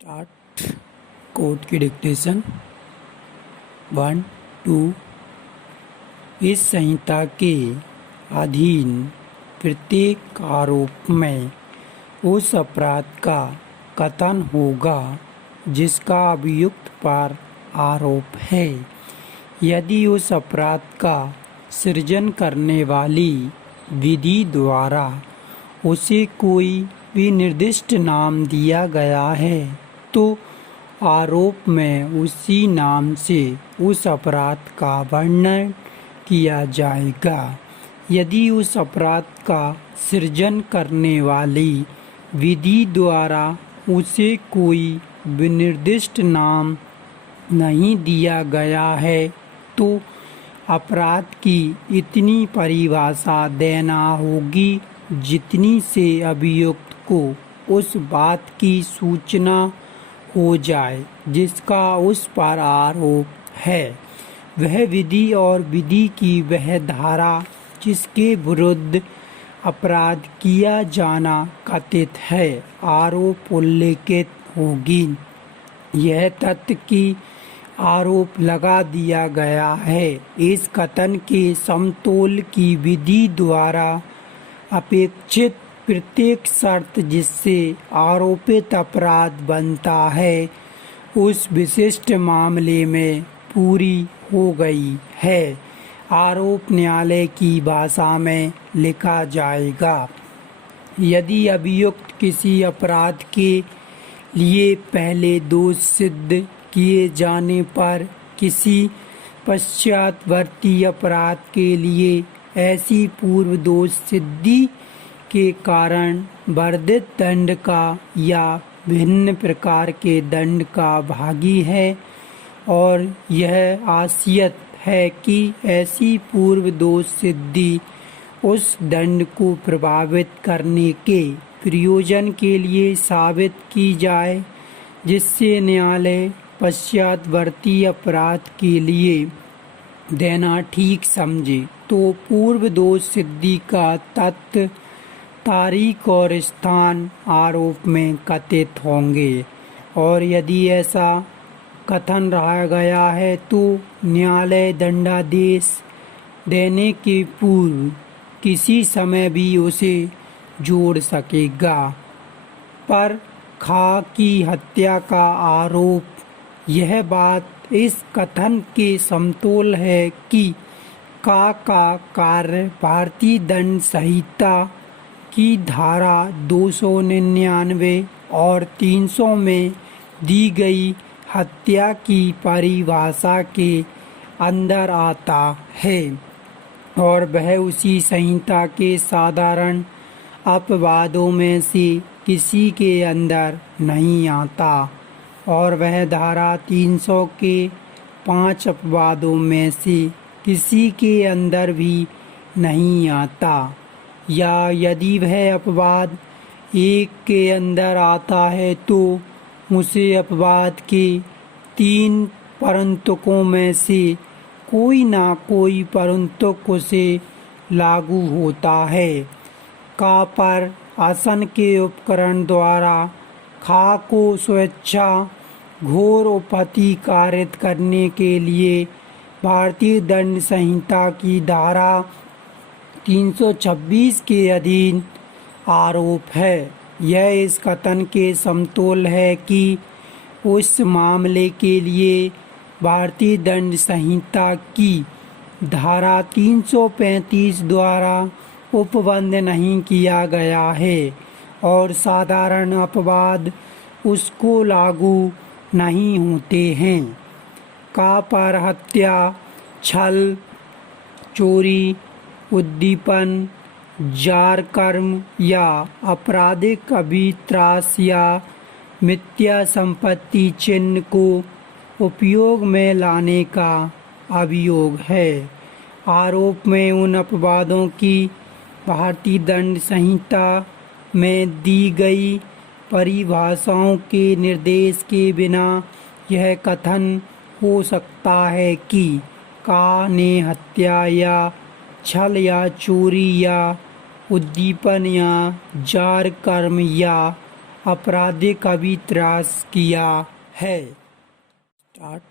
Start. Code की dictation 1 2। इस संहिता के अधीन प्रत्येक आरोप में उस अपराध का कथन होगा जिसका अभियुक्त पर आरोप है। यदि उस अपराध का सृजन करने वाली विधि द्वारा उसे कोई भी निर्दिष्ट नाम दिया गया है तो आरोप में उसी नाम से उस अपराध का वर्णन किया जाएगा। यदि उस अपराध का सृजन करने वाली विधि द्वारा उसे कोई विनिर्दिष्ट नाम नहीं दिया गया है तो अपराध की इतनी परिभाषा देना होगी जितनी से अभियुक्त को उस बात की सूचना हो जाए जिसका उस पर आरोप है। वह विधि और विधि की वह धारा जिसके विरुद्ध अपराध किया जाना कथित है आरोप उल्लेखित होगी। यह तथ्य कि आरोप लगा दिया गया है इस कथन के समतोल की विधि द्वारा अपेक्षित प्रत्येक शर्त जिससे आरोपित अपराध बनता है उस विशिष्ट मामले में पूरी हो गई है। आरोप न्यायालय की भाषा में लिखा जाएगा। यदि अभियुक्त किसी अपराध के लिए पहले दोष सिद्ध किए जाने पर किसी पश्चातवर्ती अपराध के लिए ऐसी पूर्व दोष सिद्धि के कारण वर्धित दंड का या भिन्न प्रकार के दंड का भागी है और यह आशयत है कि ऐसी पूर्व दोष सिद्धि उस दंड को प्रभावित करने के प्रयोजन के लिए साबित की जाए जिससे न्यायालय पश्चातवर्ती अपराध के लिए देना ठीक समझे तो पूर्व दोष सिद्धि का तथ्य तारीख और स्थान आरोप में कथित होंगे और यदि ऐसा कथन रहा गया है तो न्यायालय दंडादेश देने के पूर्व किसी समय भी उसे जोड़ सकेगा। पर खा की हत्या का आरोप यह बात इस कथन के समतोल है कि का कार्य भारतीय दंड संहिता की धारा 299 और 300 में दी गई हत्या की परिभाषा के अंदर आता है और वह उसी संहिता के साधारण अपवादों में से किसी के अंदर नहीं आता और वह धारा 300 के 5 अपवादों में से किसी के अंदर भी नहीं आता। या यदि वह अपवाद एक के अंदर आता है तो उसे अपवाद के 3 परंतकों में से कोई ना कोई परंतक उसे लागू होता है। का पर आसन के उपकरण द्वारा खा को स्वेच्छा घोर उपहति कारित करने के लिए भारतीय दंड संहिता की धारा 326 के अधीन आरोप है। यह इस कथन के समतोल है कि उस मामले के लिए भारतीय दंड संहिता की धारा 335 द्वारा उपबंध नहीं किया गया है और साधारण अपवाद उसको लागू नहीं होते हैं। का पर हत्या, छल, चोरी, उद्दीपन, जार कर्म या आपराधिक अभित्रास या मिथ्या संपत्ति चिन्ह को उपयोग में लाने का अभियोग है। आरोप में उन अपवादों की भारतीय दंड संहिता में दी गई परिभाषाओं के निर्देश के बिना यह कथन हो सकता है कि का ने हत्या या छल या चोरी या उद्दीपन या जार कर्म या आपराधिक अभित्रास किया है। स्टार्ट।